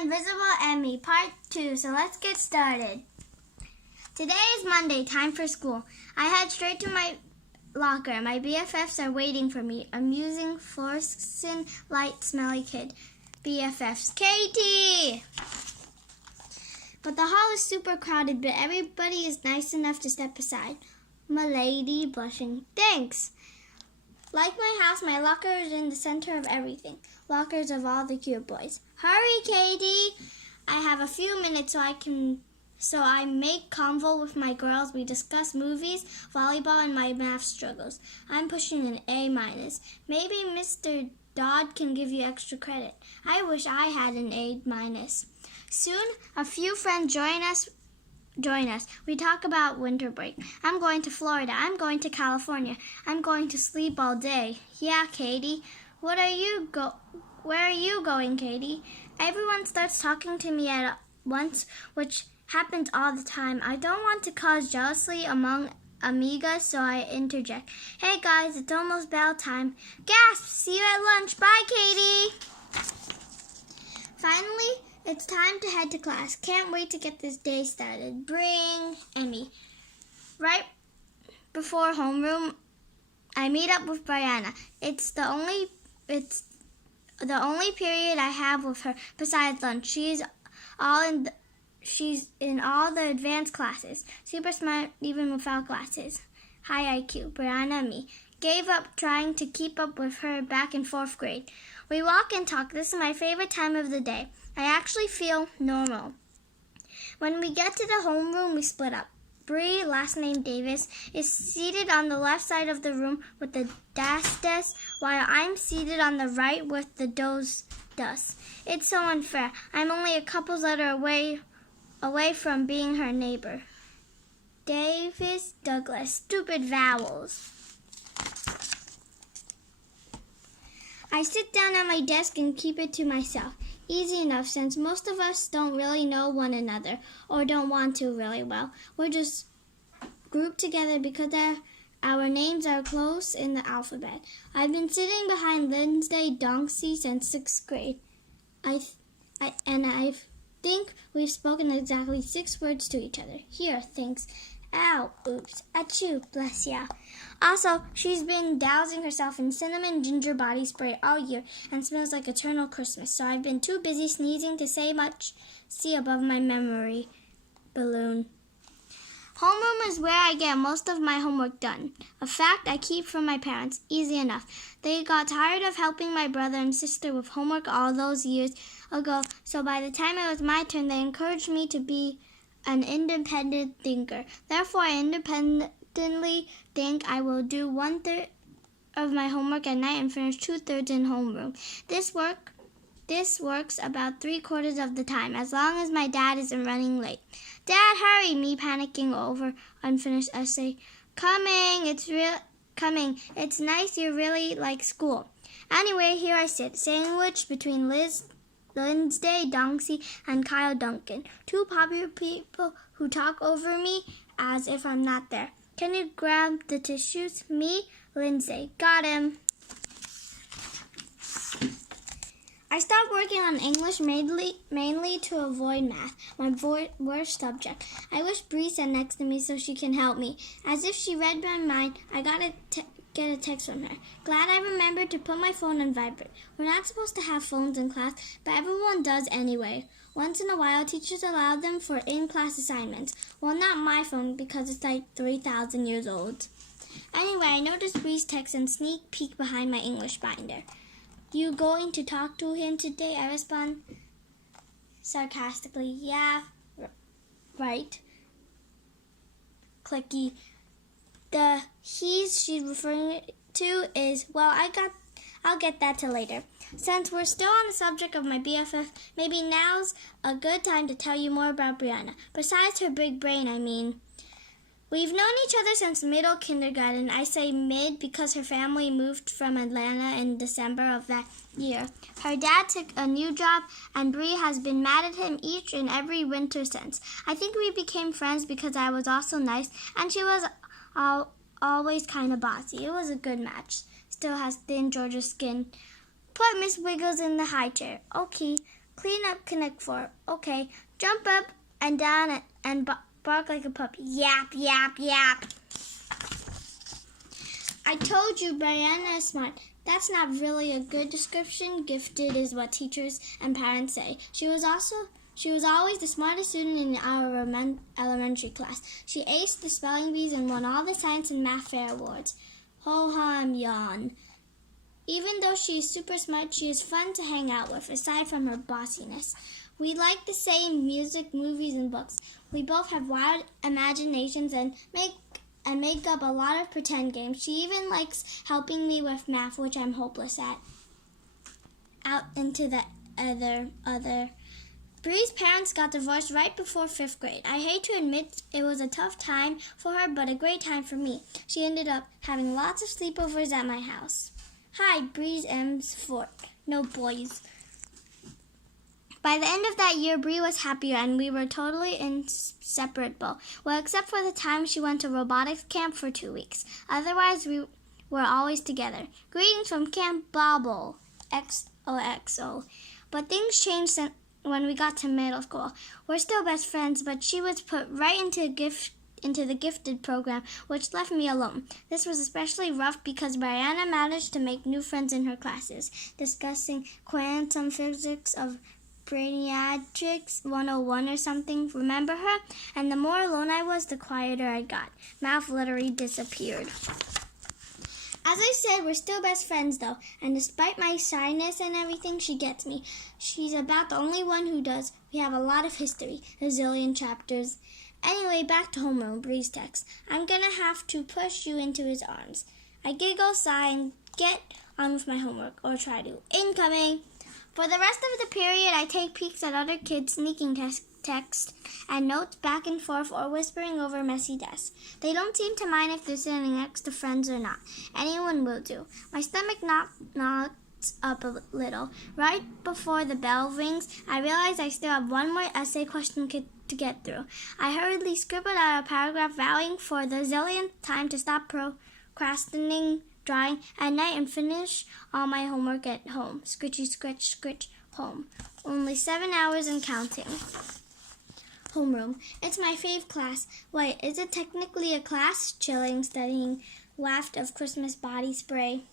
Invisible Emmie, Part 2, so let's get started. Today is Monday, time for school. I head straight to my locker. My BFFs are waiting for me. Amusing, fluorescent light, smelly kid. BFFs. Katie! But the hall is super crowded, but everybody is nice enough to step aside. M'lady, blushing. Thanks! Like my house, my locker is in the center of everything. Lockers of all the cute boys. Hurry, Katie! I have a few minutes so I make convo with my girls. We discuss movies, volleyball, and my math struggles. I'm pushing an A-. Maybe Mr. Dodd can give you extra credit. I wish I had an A-. Soon, a few friends join us. We talk about winter break. I'm going to Florida. I'm going to California. I'm going to sleep all day. Yeah, Katie. Where are you going, Katie? Everyone starts talking to me at once, which happens all the time. I don't want to cause jealousy among amigas, so I interject. Hey guys, it's almost bell time. Gasp! See you at lunch. Bye, Katie! Finally, it's time to head to class. Can't wait to get this day started. Bring Emmie. Right before homeroom, I meet up with Brianna. It's the only period I have with her besides lunch. She's in all the advanced classes. Super smart even without glasses. High IQ. Brianna and me. Gave up trying to keep up with her back in 4th grade. We walk and talk. This is my favorite time of the day. I actually feel normal. When we get to the homeroom, we split up. Bree, last name Davis, is seated on the left side of the room with the desk, while I'm seated on the right with the dos. It's so unfair. I'm only a couple's letter away from being her neighbor. Davis Douglas. Stupid vowels. I sit down at my desk and keep it to myself. Easy enough, since most of us don't really know one another or don't want to really well. We're just grouped together because our names are close in the alphabet. I've been sitting behind Lindsay Donksy since 6th grade. I think we've spoken exactly 6 words to each other. Here, thanks. Ow, oops, achoo, bless ya. Also, she's been dousing herself in cinnamon ginger body spray all year and smells like eternal Christmas, so I've been too busy sneezing to say much. See above my memory balloon. Homeroom is where I get most of my homework done. A fact I keep from my parents. Easy enough. They got tired of helping my brother and sister with homework all those years ago, so by the time it was my turn, they encouraged me to be an independent thinker. Therefore, I independently think I will do 1/3 of my homework at night and finish 2/3 in homeroom. This works about 3/4 of the time, as long as my dad isn't running late. Dad, hurry! Me panicking over unfinished essay. Coming! It's nice you really like school. Anyway, here I sit, sandwiched between Lindsay Donksy and Kyle Duncan, 2 popular people who talk over me as if I'm not there. Can you grab the tissues? Me, Lindsay. Got him. I stopped working on English mainly to avoid math, my worst subject. I wish Bree sat next to me so she can help me. As if she read my mind, I got get a text from her. Glad I remembered to put my phone on vibrate. We're not supposed to have phones in class, but everyone does anyway. Once in a while, teachers allow them for in-class assignments. Well, not my phone because it's like 3,000 years old. Anyway, I noticed Bree's text and sneak peek behind my English binder. You going to talk to him today? I respond sarcastically. Yeah, right. Clicky. The he's she's referring to is, well, I'll get that till later. Since we're still on the subject of my BFF, maybe now's a good time to tell you more about Brianna. Besides her big brain, I mean. We've known each other since middle kindergarten. I say mid because her family moved from Atlanta in December of that year. Her dad took a new job, and Bree has been mad at him each and every winter since. I think we became friends because I was also nice, and she was always kind of bossy. It was a good match. Still has thin Georgia skin. Put Miss Wiggles in the high chair. Okay. Clean up, connect 4. Okay. Jump up and down and bark like a puppy. Yap, yap, yap. I told you Brianna is smart. That's not really a good description. Gifted is what teachers and parents say. She was always the smartest student in our elementary class. She aced the spelling bees and won all the science and math fair awards. Ho-hum, yawn. Even though she is super smart, she is fun to hang out with, aside from her bossiness. We like the same music, movies, and books. We both have wild imaginations and make up a lot of pretend games. She even likes helping me with math, which I'm hopeless at. Out into the other. Bree's parents got divorced right before 5th grade. I hate to admit it was a tough time for her, but a great time for me. She ended up having lots of sleepovers at my house. Hi, Bree's M's Fort. No boys. By the end of that year, Bree was happier and we were totally inseparable. Well, except for the time she went to robotics camp for 2 weeks. Otherwise, we were always together. Greetings from Camp Bobble. XOXO. But things changed when we got to middle school. We're still best friends, but she was put right into the gifted program, which left me alone. This was especially rough because Brianna managed to make new friends in her classes, discussing quantum physics of Brainiatrix 101 or something. Remember her? And the more alone I was, the quieter I got. Mouth literally disappeared. As I said, we're still best friends though, and despite my shyness and everything, she gets me. She's about the only one who does. We have a lot of history, a zillion chapters. Anyway, back to homeroom, Bree's text. I'm gonna have to push you into his arms. I giggle, sigh, and get on with my homework, or try to. Incoming! For the rest of the period, I take peeks at other kids sneaking text and notes back and forth or whispering over messy desks. They don't seem to mind if they're sitting next to friends or not. Anyone will do. My stomach knocks up a little. Right before the bell rings, I realize I still have one more essay question to get through. I hurriedly scribbled out a paragraph vowing for the zillionth time to stop procrastinating drawing at night and finish all my homework at home. Scritchy, scritch, scritch, home. Only 7 hours and counting. Homeroom. It's my fave class. Wait, is it technically a class? Chilling, studying, waft of Christmas body spray.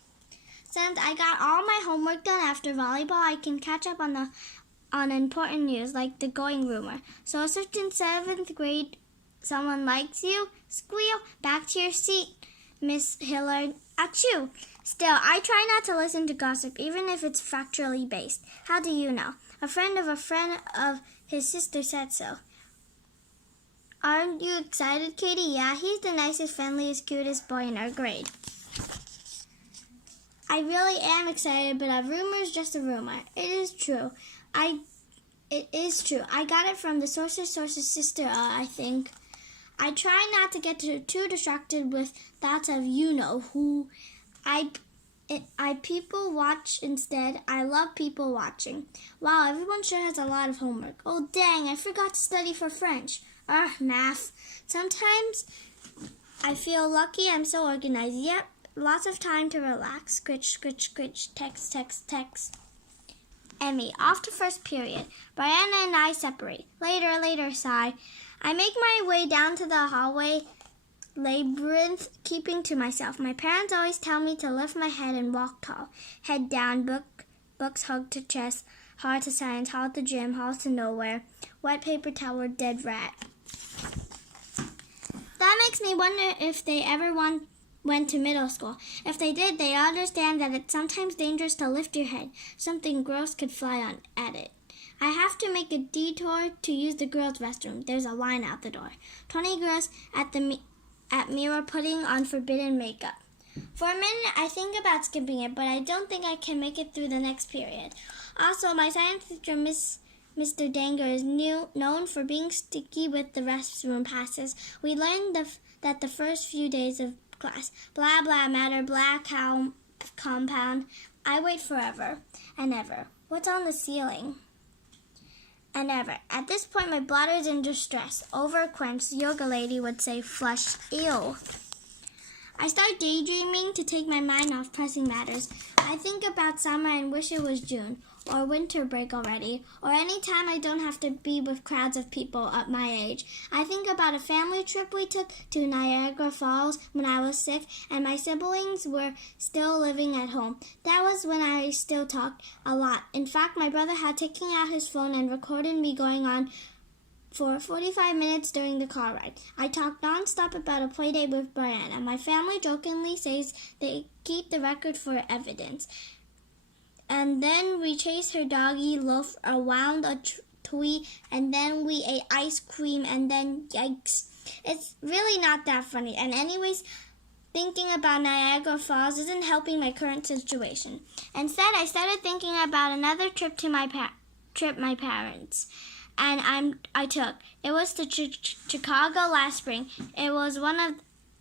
Since I got all my homework done after volleyball, I can catch up on important news like the going rumor. So a certain 7th grade, someone likes you? Squeal, back to your seat, Miss Hillard. Achoo! Still, I try not to listen to gossip, even if it's factually based. How do you know? A friend of his sister said so. Aren't you excited, Katie? Yeah, he's the nicest, friendliest, cutest boy in our grade. I really am excited, but a rumor is just a rumor. It is true. It is true. I got it from the source's sister, I think. I try not to get too distracted with thoughts of you-know-who. I people watch instead. I love people watching. Wow, everyone sure has a lot of homework. Oh, dang, I forgot to study for French. Math. Sometimes I feel lucky I'm so organized. Yep, lots of time to relax. Scritch, scritch, scritch, text, text, text. Emmie, off to first period. Brianna and I separate. Later, sigh. I make my way down to the hallway labyrinth, keeping to myself. My parents always tell me to lift my head and walk tall. Head down, books hugged to chest, hard to science, hall to gym, hall to nowhere, wet paper towel, dead rat. That makes me wonder if they ever went to middle school. If they did, they understand that it's sometimes dangerous to lift your head. Something gross could fly on at it. I have to make a detour to use the girls' restroom. There's a line out the door. 20 girls at mirror putting on forbidden makeup. For a minute, I think about skipping it, but I don't think I can make it through the next period. Also, my science teacher, Mr. Danger, is known for being sticky with the restroom passes. We learned that the first few days of class. Blah, blah, matter, blah, cow, compound. I wait forever and ever. What's on the ceiling? And ever. At this point, my bladder is in distress. Overquenched, yoga lady would say flushed. Ew. I start daydreaming to take my mind off pressing matters. I think about summer and wish it was June. or winter break already, or any time I don't have to be with crowds of people at my age. I think about a family trip we took to Niagara Falls when I was 6 and my siblings were still living at home. That was when I still talked a lot. In fact, my brother had taken out his phone and recorded me going on for 45 minutes during the car ride. I talked non-stop about a play date with Brian, and my family jokingly says they keep the record for evidence. And then we chased her doggy loaf around a tree, and then we ate ice cream, and then yikes. It's really not that funny. And anyways, thinking about Niagara Falls isn't helping my current situation. Instead, I started thinking about another trip to my parents I took. It was to Chicago last spring. It was one of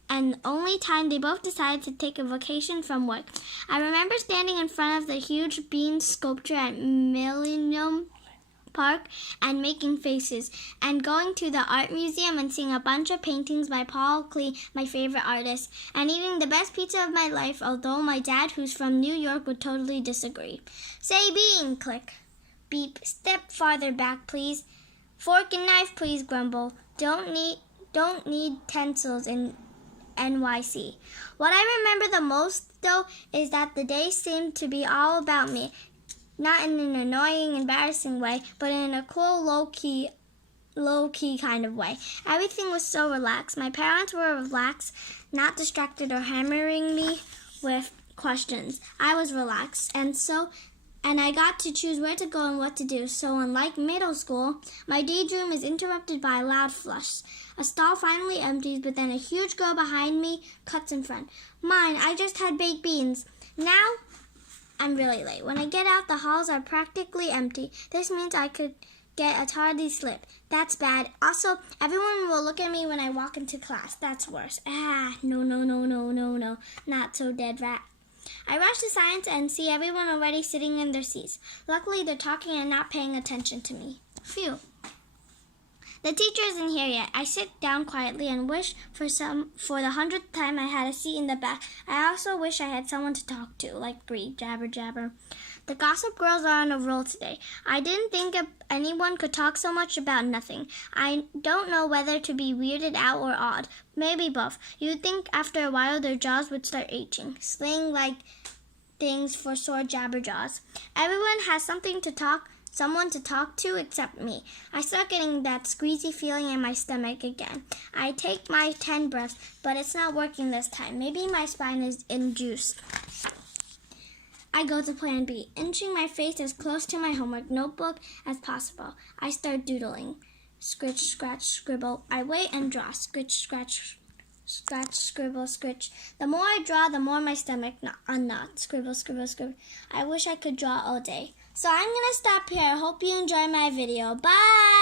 and only time they both decided to take a vacation from work. I remember standing in front of the huge bean sculpture at Millennium Park and making faces, and going to the art museum and seeing a bunch of paintings by Paul Klee, my favorite artist, and eating the best pizza of my life, although my dad, who's from New York, would totally disagree. Say bean, click. Beep, step farther back, please. Fork and knife, please, grumble. Don't need utensils in NYC. What I remember the most, though, is that the day seemed to be all about me. Not in an annoying, embarrassing way, but in a cool, low-key kind of way. Everything was so relaxed. My parents were relaxed, not distracted or hammering me with questions. I was relaxed, and I got to choose where to go and what to do. So unlike middle school, my daydream is interrupted by a loud flush. A stall finally empties, but then a huge girl behind me cuts in front. Mine, I just had baked beans. Now, I'm really late. When I get out, the halls are practically empty. This means I could get a tardy slip. That's bad. Also, everyone will look at me when I walk into class. That's worse. No. Not so dead rat. I rush to science and see everyone already sitting in their seats. Luckily, they're talking and not paying attention to me. Phew. The teacher isn't here yet. I sit down quietly and wish for the 100th time I had a seat in the back. I also wish I had someone to talk to, like Bree, jabber, jabber. The Gossip Girls are on a roll today. I didn't think anyone could talk so much about nothing. I don't know whether to be weirded out or awed. Maybe both. You'd think after a while their jaws would start itching, sling-like things for sore jabber jaws. Everyone has someone to talk to except me. I start getting that squeezy feeling in my stomach again. I take my 10 breaths, but it's not working this time. Maybe my spine is induced. I go to plan B, inching my face as close to my homework notebook as possible. I start doodling. Scritch, scratch, scribble. I wait and draw. Scritch, scratch, scratch, scribble, scritch. The more I draw, the more my stomach unknots. Scribble, scribble, scribble. I wish I could draw all day. So I'm going to stop here. I hope you enjoy my video. Bye!